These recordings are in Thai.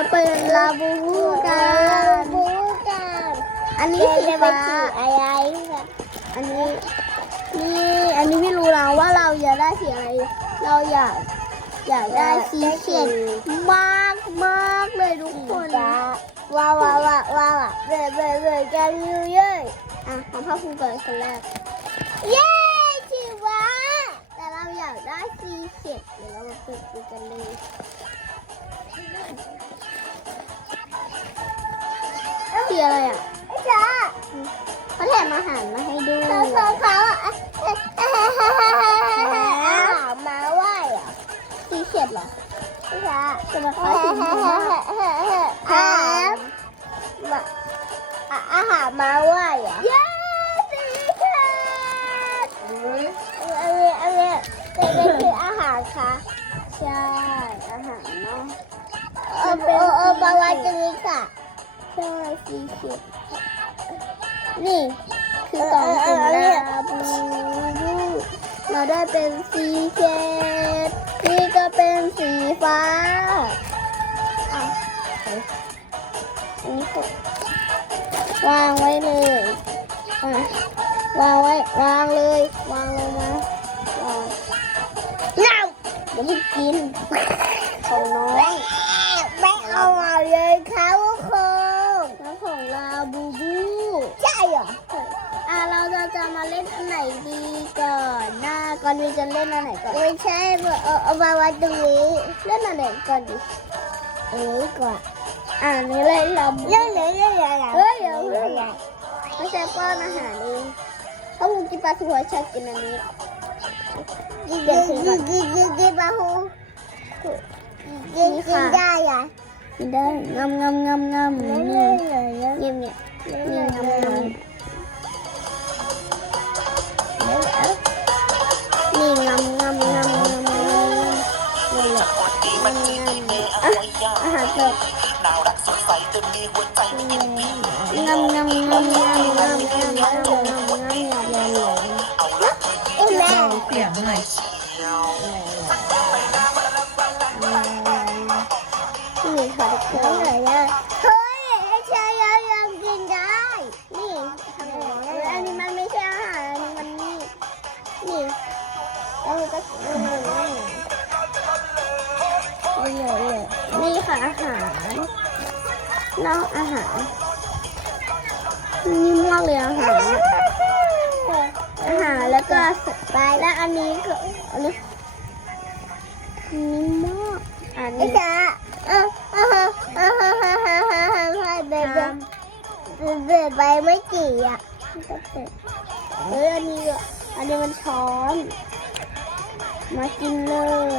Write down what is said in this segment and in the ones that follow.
มาเปิดลาบูบูกัน บูกันอันนี้สีจะไปฟ้าขี่อะไรแบบอันนี้นี่อันนี้ไม่รู้นะว่าเราอยากได้สีอะไร เราอยากอยากได้สีเขียนมากมากเลยทุกคนจ้าว้าวว้าวว้าวว้าวเบื่อเบื่อเบื่อกันอยู่เยอะอะของพ่อภูมิก่อนคนแรกเย้ชิวะแต่เราอยากได้สีเขียนเดี๋ยวเรามาเปิดดูกันเลย สีอะไรอะจ้าเขาแถมอาหารมาให้ดูเขาเขาเขาอะอาหารมาไหวอะสีเขียนเหรอจ้าจะมาขายสีม่วงอาหารมาอาหารมาไหวอะเย้สีเขียนอันนี้อันนี้เป็นคืออาหารค่ะใช่อาหารเนาะ เออเออเออมาไว้ตรงนี้ค่ะใช่สีเขียวนี่คือกล่องสุ่มลาบูบูเราได้เป็นสีเขียวนี่ก็เป็นสีฟ้าอะอันนี้กดวางไว้เลยอะวางไว้วางเลยวางลงมาวางน้ำเดี๋ยวพี่กินของน้อง ai à à lâu ra cho mà lên cái này đi còn à, con đi chân lên cái này còn mình sẽ vào vào từng ý. Lên cái này còn đi ý còn à nó lên lòng lên lên lên lên lên lên lên nó sẽ qua nó hả đi. Không chỉ bắt hồ chắc cái này đi. Đi đi đi đi đi bắt hồ đi đi ra à đi đây. Ngâm ngâm ngâm ngâm. Ngâm ngâm ngâm งำงำอะอาหารสดน่ารักสดใสแต่มีหัวใจไม่คิดดีงำงำงำงำงำงำงำงำงำงำงำเอาละไอ้แม่เสียงหน่อยนี่ค่ะทุกคไม่นเลยเฮ้ยไอ้ชายยังกินได้ นี่ทำอะไรอันนี้มันไม่ใช่อาหารอันนี้มันนี่นี่แล้วมั นี่เลยนี่ค่ะอาหารนองอาหารนี่มมากเลยอาหารอาหารแล้วก็สไปแล้วอันนี้ก็อันนี้มมากอันนี้ค่ะเออเออเออเออเออเออเออเบเบไม่กี่อะเอออันนี้อันนี้มันช้อน มากินเลย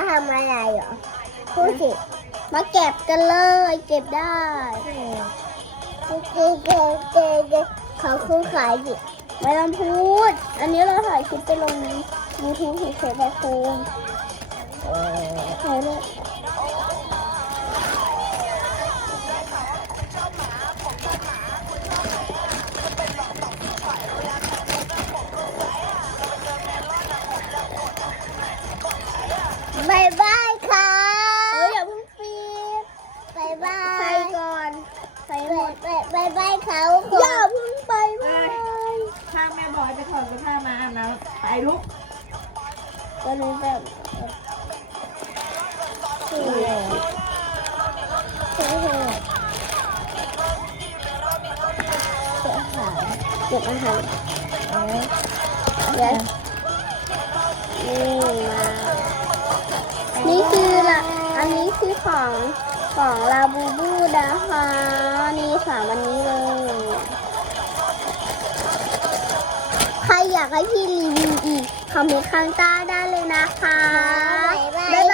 ดสิว่าทำอะไรเหรอพูดสิมาเก็บกันเลย เก็บได้เกเกเกเกเกเขาคือขายดิไม่ต้องพูด อันนี้เราถ่ายคลิปไปลงยูทูบเฉยๆไปโคมถ่ายเลย บาหมยดบายบายบายเขาอย่าเพิ่งไปไปถ้าแม่บอยไปถอดเสื้อผ้ามาอาบน้ำไปลุกตอนนี้แบบสี่เก็บอาหารเก็บอาหารเดี๋ยวนี่มา นี่คือละอันนี้คือของ ของลาบูบูนะคะนี่สามอันนี้เลย ใครอยากให้พี่รีวิวอีกคอมเมนต์ข้างใต้ได้เลยนะคะบายบาย